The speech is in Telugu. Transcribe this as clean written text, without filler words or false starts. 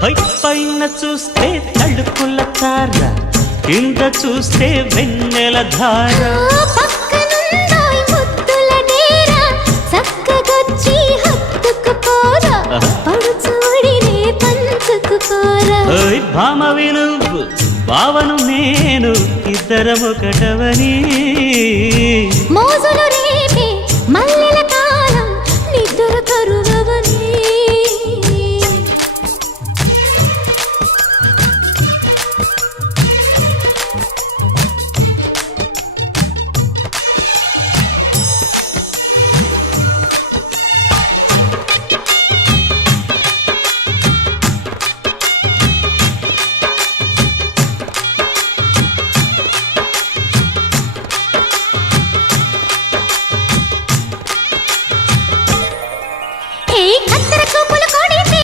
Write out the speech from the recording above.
పైన చూస్తే తడుకుల తార, కింద చూస్తే వెన్నెల ధార. పక్కనుందోయ్ ముద్దుల డేరా, చక్కగొచ్చి హత్తుకుపోరా, పడుచూడినే పంచుకుపోరా. భామవి నువ్వు భావను నేను, ఇద్దరమొకటవని మోజులు రేపే మల్లెల